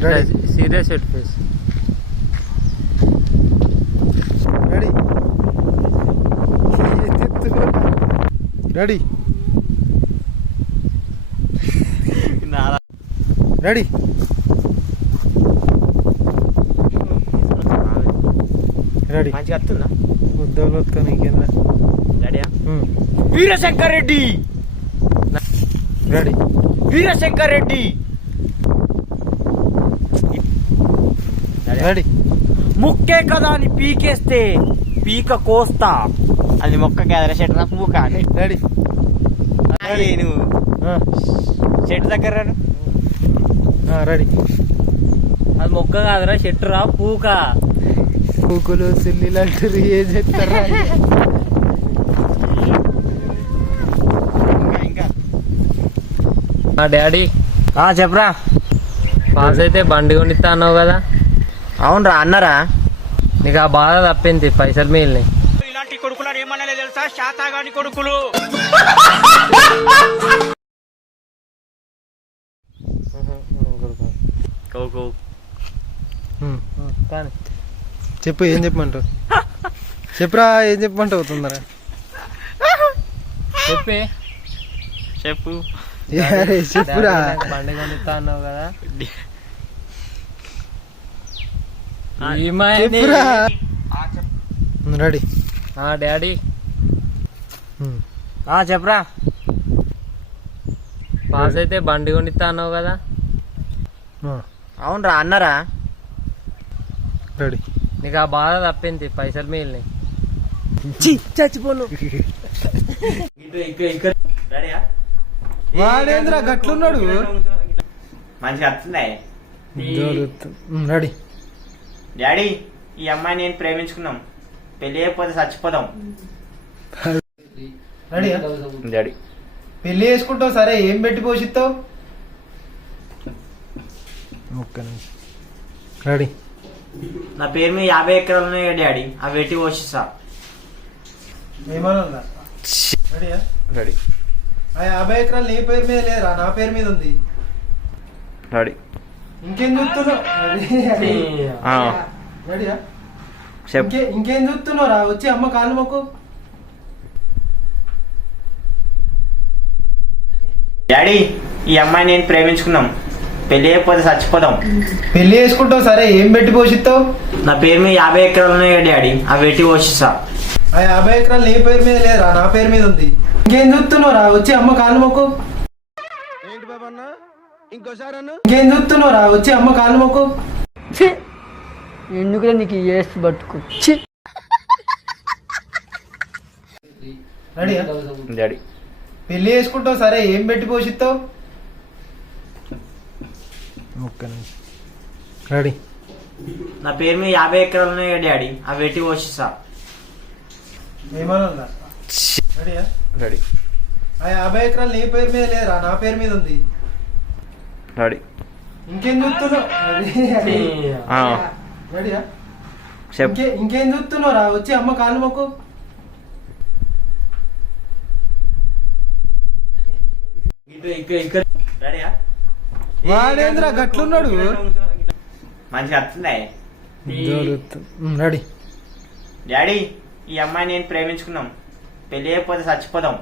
Serious at face. Ready ready ready ready మంచిగా వస్తుందా? ముద్దలు వస్తా నీకేంద్ర. రెడీయా? వీరశంకర్ రెడ్డి. రెడీ వీరశంకర్ రెడ్డి. రెడీ ముక్కే కదా అని పీకేస్తే పీక కోస్తా. అది మొక్క కాదరా, చెట్టు నాకు ముక్క. రెడీ నువ్వు చెట్టు దగ్గర రాను. రెడీ. అది మొక్క కాదురా, చెట్టు రా, పూక. పూకులు సిల్లీలు అంటారు, ఏం చెప్తారా? డాడీ చెప్పరా. పాస్ అయితే బండి కొనిస్తా అన్నావు కదా. అవునరా అన్నరా. నీకు ఆ బాధ తప్పింది, పైసలు మిగిలినాయి. ఇలాంటి కొడుకులను ఏమన్నా తెలుసా? శాతాగాని కొడుకులు. కానీ చెప్పు, ఏం చెప్పమంటావు? చెప్పురా, ఏం చెప్పమంటావు? తొందరగా చెప్పు. చెప్పురా. బండి కొనిస్తా అన్నావు కదా. చెప్పురా. రెడీ డాడీ చెప్పరా. పాస్ అయితే బండి కొనిస్తా అన్నావు కదా. అవునరా అన్నరా. రెడీ. నీకు ఆ బాధ తప్పింది, పైసలు మిగిలినాయి. చచ్చిపోను. వాడేంద్ర గట్లున్నాడు. మంచిగా వస్తున్నాయి. రెడీ డాడీ, ఈ అమ్మాయి నేను ప్రేమించుకున్నాం, పెళ్లి అయిపోతే చచ్చిపోదాం. Ready daddy. పెళ్లి చేసుకుంటావు, సరే ఏం పెట్టి పోషిస్తావు? రెడీ. నా పేరు మీద 50 ఎకరాలు ఉన్నాయి డాడీ, అవి పెట్టి పోషిస్తా. ఏమన్నా రెడీయా? రెడీ. ఆ 50 ఎకరాలు నీ పేరు మీద లేరా, నా పేరు మీద ఉంది. రెడీ. ఇంకేం చూస్తున్నావు? రెడీయా? ఇంకేం చూస్తున్నావు రా, వచ్చి అమ్మ కాళ్ళు మొక్కు. డాడీ, ఈ అమ్మాయి నేను ప్రేమించుకున్నాం, పెళ్లి అయిపోతే చచ్చిపోదాం. పెళ్లి చేసుకుంటావు, సరే ఏం పెట్టి పోషిస్తావు? నా పేరు మీద 50 ఎకరాలు ఉన్నాయి డాడీ, అవి పెట్టి పోషిస్తా. ఆ 50 ఎకరాలు నీ పేరు మీద లేరా, నా పేరు మీద ఉంది. ఇంకేం చూస్తున్నావు రా, వచ్చి అమ్మ కాళ్ళు మొక్కు. ఏంటి బాబన్న, ఇంకోసారి ఇంకేం చూస్తున్నావు రా, వచ్చి అమ్మ కాళ్ళు మొక్కు. ఎందుకు నీకు ఏసి పట్టుకు. రెడీయా? డాడీ. పెళ్లి చేసుకుంటావు, సరే ఏం పెట్టి పోషిస్తావు? రెడీ. నా పేరు మీద 50 ఎకరాలు ఉన్నాయి డాడీ, అవి పెట్టి పోషిస్తా. ఏమన్నా రెడీయా? రెడీ. ఆ 50 ఎకరాలు నీ పేరు మీద లేరా, నా పేరు మీద ఉంది. రెడీ. ఇంకేం చూస్తున్నావు? రెడీయా? ఇంకేం చూస్తున్నావు రా, వచ్చి అమ్మ కాళ్ళు మొక్కు. రెడీయా? వాడేంద్ర గట్లున్నాడు. మంచిగా వస్తున్నాయి. రెడీ. డాడీ, ఈ అమ్మాయి నేను ప్రేమించుకున్నాం, పెళ్లి అయిపోతే చచ్చిపోదాం.